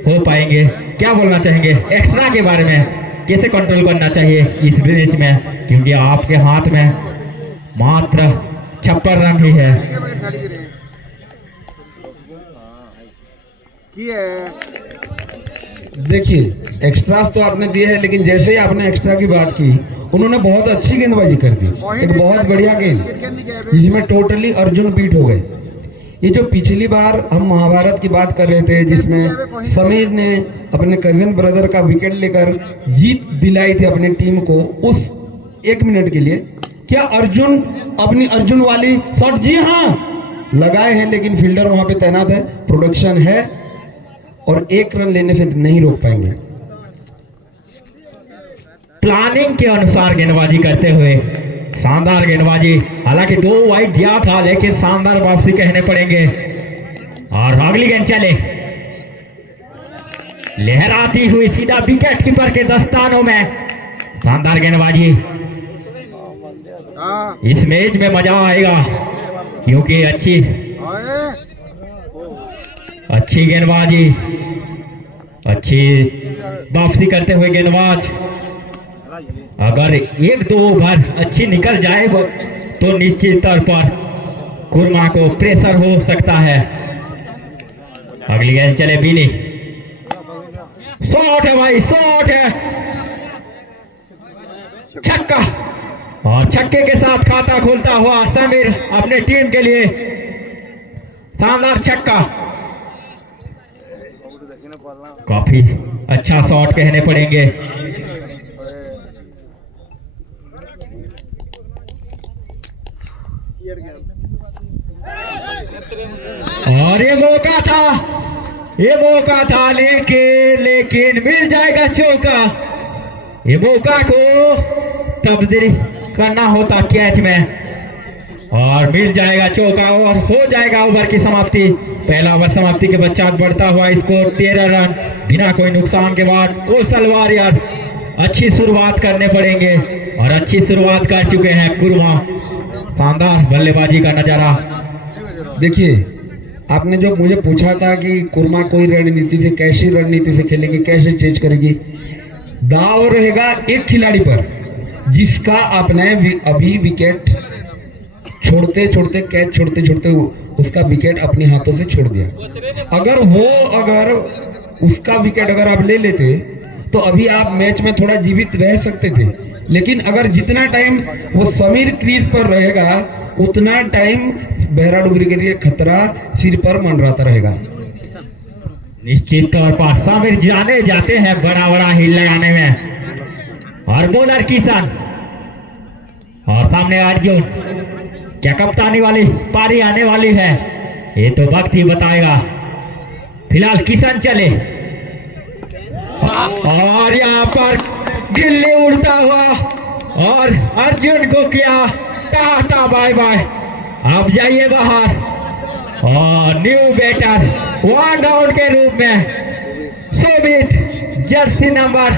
हो पाएंगे। क्या बोलना चाहेंगे एक्स्ट्रा के बारे में, कैसे कंट्रोल करना चाहिए इस मैच में, क्योंकि आपके हाथ में मात्र 56 रन ही है। देखिए एक्स्ट्रा तो आपने दिए हैं, लेकिन जैसे ही आपने एक्स्ट्रा की बात की उन्होंने बहुत अच्छी गेंदबाजी कर दी, एक बहुत बढ़िया गेंद जिसमें टोटली अर्जुन बीट हो गए। ये जो पिछली बार हम महाभारत की बात कर रहे थे जिसमें समीर ने अपने कजिन ब्रदर का विकेट लेकर जीत दिलाई थी अपनी टीम को, उस 1 मिनट के लिए क्या अर्जुन अपनी अर्जुन वाली शॉट जी हाँ लगाए हैं, लेकिन फील्डर वहां पे तैनात है, प्रोडक्शन है और 1 रन लेने से नहीं रोक पाएंगे। प्लानिंग के अनुसार गेंदबाजी करते हुए शानदार गेंदबाजी, हालांकि 2 वाइड दिया था लेकिन शानदार वापसी कहने पड़ेंगे। और अगली गेंद चले, लहराती हुई सीधा विकेट कीपर के दस्तानों में। शानदार गेंदबाजी, इस मैच में मजा आएगा क्योंकि अच्छी गेंदबाजी, अच्छी वापसी करते हुए गेंदबाज। अगर 1-2 ओवर अच्छी निकल जाए तो निश्चित तौर पर कुर्मा को प्रेशर हो सकता है। अगली गेंद चले बिली, शॉट है भाई, शॉट है, छक्का। और छक्के के साथ खाता खोलता हुआ समीर अपने टीम के लिए शानदार छक्का। काफी अच्छा शॉट कहने पड़ेंगे। और ये मौका था लेकिन मिल जाएगा चौका। ये मौका को तब्दील करना होता कैच में और मिल जाएगा चौका और हो जाएगा ओवर की समाप्ति। पहला ओवर समाप्ति के पश्चात बढ़ता हुआ स्कोर 13 रन बिना कोई नुकसान के बाद कौशल वॉरियर अच्छी शुरुआत करने पड़ेंगे और अच्छी शुरुआत कर चुके हैं कुर्मा। शानदार बल्लेबाजी का नजारा। देखिए आपने जो मुझे पूछा था कि कुर्मा कोई रणनीति से कैसी रणनीति से खेलेगी, कैसे चेंज करेगी, दाव रहेगा एक खिलाड़ी पर जिसका आपने अभी विकेट छोड़ते कैच छोड़ते उसका विकेट अपने हाथों से छोड़ दिया। अगर उसका विकेट अगर आप ले लेते तो अभी आप मैच में थोड़ा जीवित रह सकते थे, लेकिन अगर जितना टाइम वो समीर क्रीज पर रहेगा उतना टाइम बेहरा डुगरी के लिए खतरा सिर पर मंडराता रहेगा। निश्चित तौर पर समीर जाते हैं बड़ा हिल लगाने में। और बॉलर किशन और सामने अर्जुन, क्या कप्तानी वाली पारी आने वाली है ये तो वक्त ही बताएगा। फिलहाल किशन चले और यहाँ पर गिल्ली उड़ता हुआ और अर्जुन को किया टाटा बाय बाय। अब जाइए बाहर और न्यू बैटर 1 डाउन के रूप में शोभित जर्सी नंबर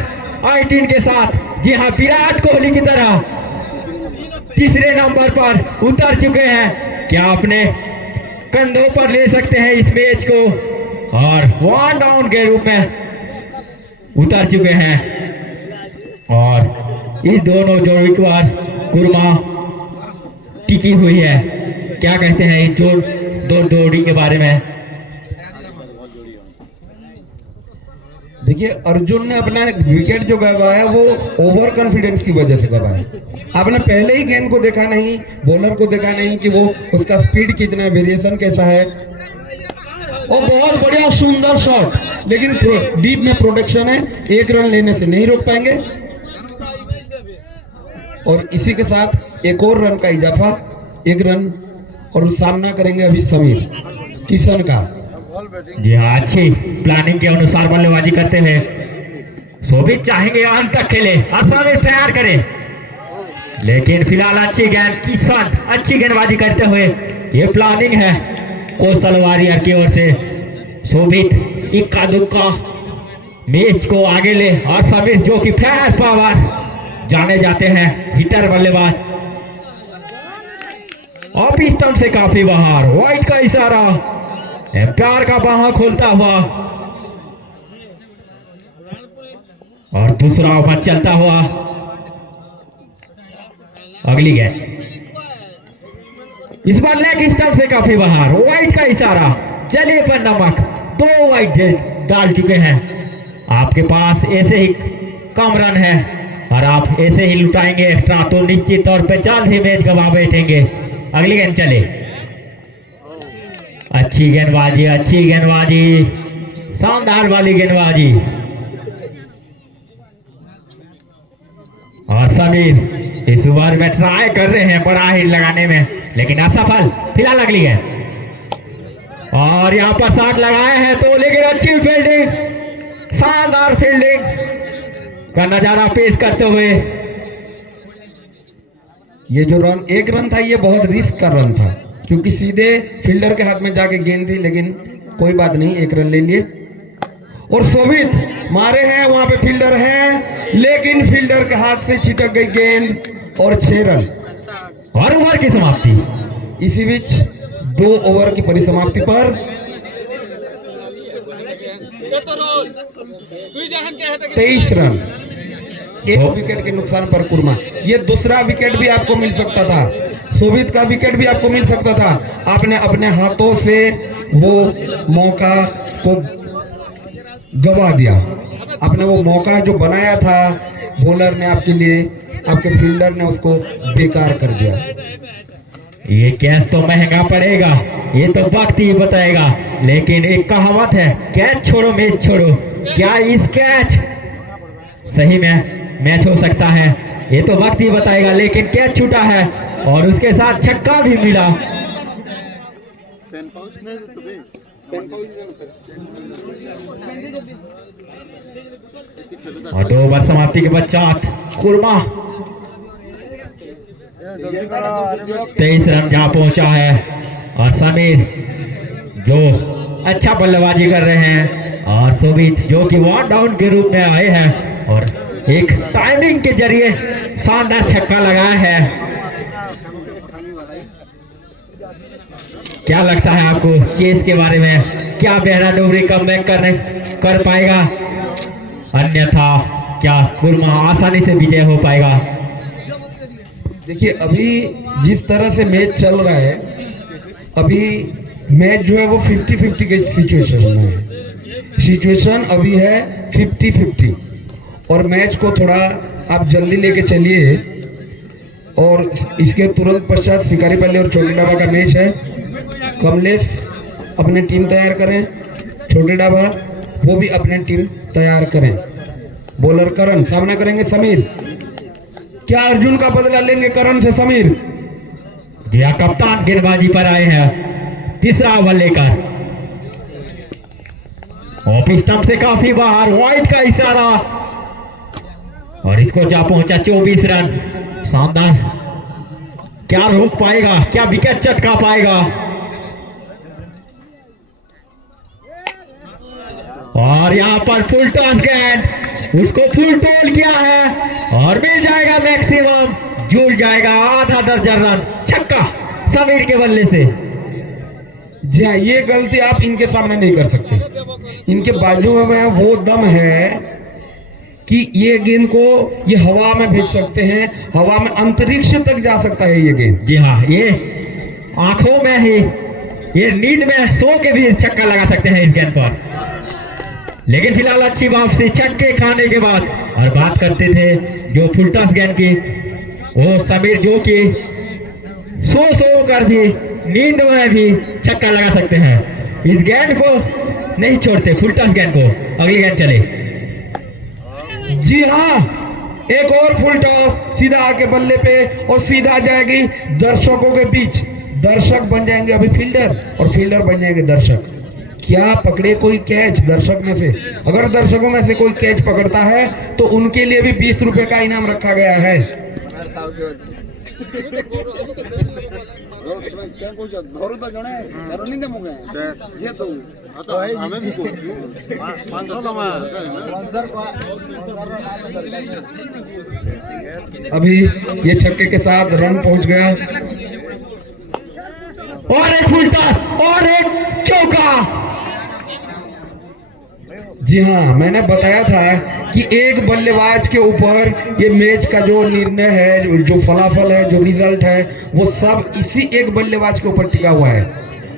18 के साथ, जी हाँ विराट कोहली की तरह तीसरे नंबर पर उतर चुके हैं। क्या अपने कंधों पर ले सकते हैं इस मैच को और 1 डाउन के रूप में उतर चुके हैं। और इस दोनों जोड़ी पर कुर्मा टिकी हुई है। क्या कहते हैं इन दो जोड़ी के बारे में? देखिए अर्जुन ने अपना विकेट जो गवाया वो ओवर कॉन्फिडेंस की वजह से गवाया। आपने पहले ही गेंद को देखा नहीं, बॉलर को देखा नहीं कि वो उसका स्पीड कितना है, वेरिएशन कैसा है। और बहुत बढ़िया सुंदर शॉट, लेकिन डीप में प्रोटेक्शन है, 1 रन लेने से नहीं रोक पाएंगे। और इसी के साथ एक और रन का इजाफा, 1 रन, और सामना करेंगे अभी समीर किशन का। जी हाँ, अच्छी प्लानिंग के अनुसार बल्लेबाजी करते हैं। शोभित चाहेंगे अंत तक खेले और समीर तैयार करें, लेकिन फिलहाल अच्छी गेंद, किशन अच्छी गेंदबाजी करते हुए, ये प्लानिंग है कौशल वारियर की ओर से। शोभित इक्का दुक्का मैच को आगे ले, और समीर जो कि फायर पावर जाने जाते हैं हिटर बल्लेबाज। ऑफ स्टंप से काफी बाहर, वाइड का इशारा, प्यार का बाहा खोलता हुआ, और दूसरा ओवर चलता हुआ। अगली गेंद इस बार लेग स्टंप से काफी बाहर, वाइड का इशारा। चलिए पर नमक, 2 वाइड डाल चुके हैं। आपके पास ऐसे ही कम रन है और आप ऐसे ही लुटाएंगे एक्स्ट्रा, तो निश्चित तौर पे जल्द ही मैच गवा बैठेंगे। अगली गेंद चले, अच्छी गेंदबाजी, अच्छी गेंदबाजी, शानदार वाली गेंदबाजी। और समीर इस ओवर में ट्राई कर रहे हैं बड़ा हिट लगाने में, लेकिन असफल। फिलहाल अगली गेंद, और यहाँ पर शॉट लगाए हैं तो, लेकिन अच्छी फील्डिंग, शानदार फील्डिंग का नजारा पेश करते हुए। ये जो रन, 1 रन था, ये बहुत रिस्क का रन था, क्योंकि सीधे फील्डर के हाथ में जाके गेंद थी, लेकिन कोई बात नहीं, 1 रन ले लिए। और शोभित मारे हैं, वहां पे फील्डर है, लेकिन फील्डर के हाथ से छिटक गई गेंद, और 6 रन। और ओवर की समाप्ति। इसी बीच 2 ओवर की परिसमाप्ति पर 23 रन, 1 विकेट के नुकसान पर कुर्मा। ये दूसरा विकेट भी आपको मिल सकता था, शोभित का विकेट भी आपको मिल सकता था। आपने अपने हाथों से वो मौका को गवा दिया। आपने वो मौका जो बनाया था बॉलर ने आपके लिए, आपके फील्डर ने उसको बेकार कर दिया। ये कैच तो महंगा पड़ेगा, ये तो वक्त ही बताएगा। लेकिन एक कहावत है, कैच छोड़ो मैच छोड़ो। क्या इस कैच सही में मैच हो सकता है, ये तो वक्त ही बताएगा। लेकिन कैच छूटा है और उसके साथ छक्का भी मिला। और 2 ओवर समाप्ति के पश्चात कुर्मा 23 रन जहां पहुंचा है। और समीर जो अच्छा बल्लेबाजी कर रहे हैं, और शोभित जो कि 1 डाउन के रूप में आए हैं और एक टाइमिंग के जरिए शानदार छक्का लगाया है। क्या लगता है आपको चेस के बारे में, क्या बेहरा डोबरी कमबैक कर पाएगा, अन्यथा क्या कुर्मा आसानी से विजय हो पाएगा? देखिए अभी जिस तरह से मैच चल रहा है, अभी मैच जो है वो 50-50 के सिचुएशन में है। सिचुएशन अभी है 50-50, और मैच को थोड़ा आप जल्दी लेके चलिए। और इसके तुरंत पश्चात शिकारीपल्ली और छोटे डाबा का मैच है। कमलेश अपने टीम तैयार करें, छोटे डाबा वो भी अपने टीम तैयार करें। बॉलर करण सामना करेंगे समीर। क्या अर्जुन का बदला लेंगे करण से समीर? जी हाँ, कप्तान गेंदबाजी पर आए हैं, तीसरा ओवर लेकर। ऑफ स्टंप से काफी बाहर, वाइड का इशारा, और इसको जा पहुंचा 24 रन। शानदार, क्या रोक पाएगा, क्या विकेट चटका पाएगा? और यहाँ पर फुल टॉस गेंद, उसको फुल टोल किया है और मिल जाएगा मैक्सिमम, जुड़ जाएगा आधा दर्जन रन। छक्का समीर के बल्ले से। जी हाँ, ये गलती आप इनके सामने नहीं कर सकते। इनके बाजू में वो दम है कि ये गेंद को ये हवा में भेज सकते हैं, हवा में अंतरिक्ष तक जा सकता है ये गेंद। जी हाँ, ये आंखों में ही, ये नींद में सो के भी छक्का लगा सकते हैं इस गेंद पर। लेकिन फिलहाल अच्छी वापसी छक्के खाने के बाद। और बात करते थे जो फुल टॉस गेंद की, वो समीर जो कि सो कर भी नींद में भी छक्का लगा सकते हैं। इस गेंद को नहीं छोड़ते, फुल टॉस गेंद को। अगली गेंद चले। जी हाँ, एक और फुल टॉस सीधा आके बल्ले पे और सीधा जाएगी दर्शकों के बीच। दर्शक बन जाएंगे अभी फील्डर और फील्डर बन जाएंगे दर्शक। क्या पकड़े कोई कैच दर्शक में से? अगर दर्शकों में से कोई कैच पकड़ता है तो उनके लिए भी 20 रुपए का इनाम रखा गया है। क्या कुछ घरों तो जने रनिंग दे मुगे ये तो हमें भी कुछ अभी ये छक्के के साथ रन पहुंच गया और एक फुल टॉस और एक चौका। जी हाँ, मैंने बताया था कि एक बल्लेबाज के ऊपर ये मैच का जो निर्णय है, जो फलाफल है, जो रिजल्ट है, वो सब इसी एक बल्लेबाज के ऊपर टिका हुआ है।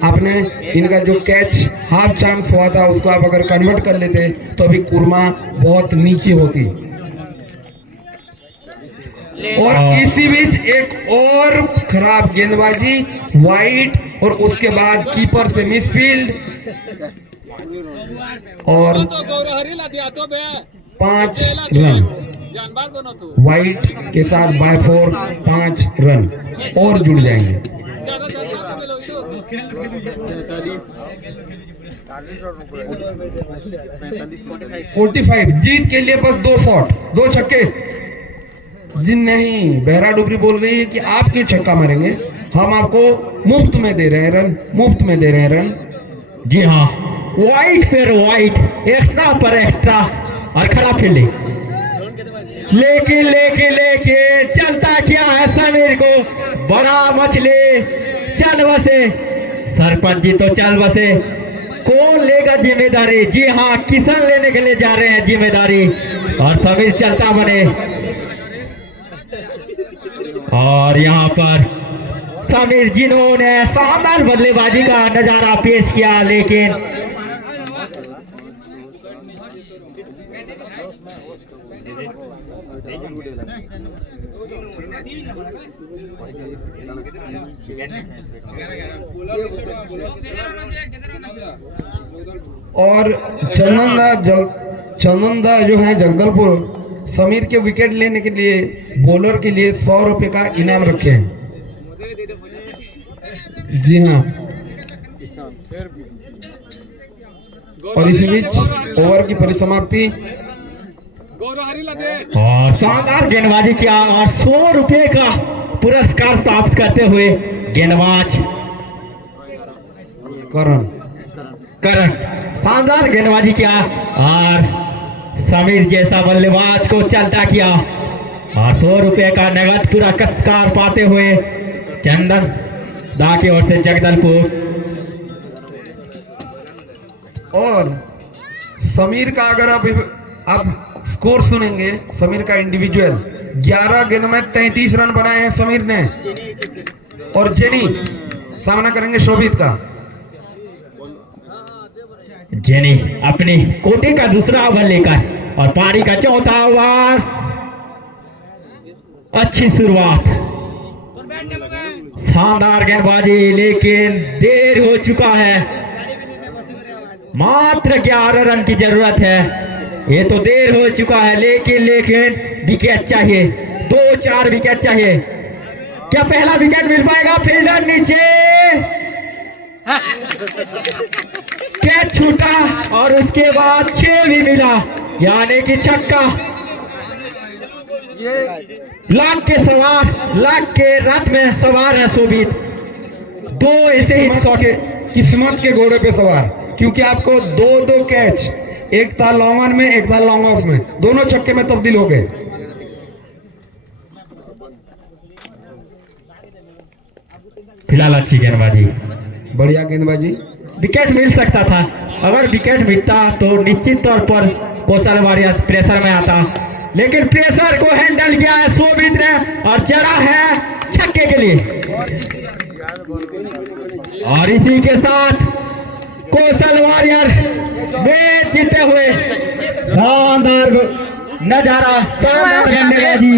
आपने इनका जो कैच हाफ चांस हुआ था उसको आप अगर कन्वर्ट कर लेते तो अभी कुर्मा बहुत नीचे होती। और इसी बीच एक और खराब गेंदबाजी वाइड और उसके बाद कीपर से मिसफील्ड और 5 रन। वाइट के साथ बाय 4 5 रन और जुड़ जाएंगे। 45 जीत के लिए बस 2 शॉट, 2 छक्के। जी नहीं, बहरा डुबरी बोल रही है कि आप क्यों छक्का मारेंगे, हम आपको मुफ्त में दे रहे हैं रन, मुफ्त में दे रहे हैं रन। जी हाँ, वाइट पर वाइट, एक्स्ट्रा पर एक्स्ट्रा और खराब फील्डिंग। लेकिन लेकिन लेकिन चलता क्या है समीर को, बड़ा मछली चल बसे। सरपंच जी तो चल बसे, कौन लेगा जिम्मेदारी? जी हाँ, किसान लेने के लिए जा रहे हैं जिम्मेदारी और समीर चलता बने। और यहाँ पर समीर जिन्होंने शानदार बल्लेबाजी का नजारा पेश किया, लेकिन और चंदनदा जो है जगदलपुर, समीर के विकेट लेने के लिए बॉलर के लिए 100 रुपए का इनाम रखे हैं। जी हाँ, और इसी बीच ओवर की परिसमाप्ति और शानदार गेंदबाजी किया और 100 रुपए का पुरस्कार प्राप्त करते हुए गेंदबाज करण शानदार गेंदबाजी किया और समीर जैसा बल्लेबाज को चलता किया और 100 रुपए का नगद पुरस्कार पाते हुए चंदन दा की ओर से जगदलपुर। और समीर का अगर आप स्कोर सुनेंगे, समीर का इंडिविजुअल 11 गेंद में 33 रन बनाए हैं समीर ने। और जेनी सामना करेंगे शोभित का। जेनी अपनी कोटे का दूसरा ओवर लेकर और पारी का चौथा ओवर। अच्छी शुरुआत, शानदार गेंदबाजी, लेकिन देर हो चुका है। मात्र 11 रन की जरूरत है, ये तो देर हो चुका है। लेकिन विकेट चाहिए, 2-4 विकेट चाहिए। क्या पहला विकेट मिल पाएगा? फील्डर नीचे, कैच छूटा और उसके बाद 6 भी मिला, यानी कि छक्का। लाख के सवार, लाख के रथ में सवार है शोभित। 2 ऐसे ही शॉट, किस्मत के घोड़े पे सवार, क्योंकि आपको 2 कैच, एक था लॉन्ग ऑन में, एक था लॉन्ग ऑफ में, दोनों छक्के में तब्दील हो गए। फिलहाल अच्छी गेंदबाजी, बढ़िया गेंदबाजी। विकेट मिल सकता था। अगर विकेट मिलता तो निश्चित तौर पर कौशल वॉरियर्स प्रेशर में आता, लेकिन प्रेशर को हैंडल किया है शोभित ने और चढ़ा है छक्के के लिए। और इसी के साथ कौशल वॉरियर मैच जीते हुए शानदार नजारा, शानदार गेंदबाजी।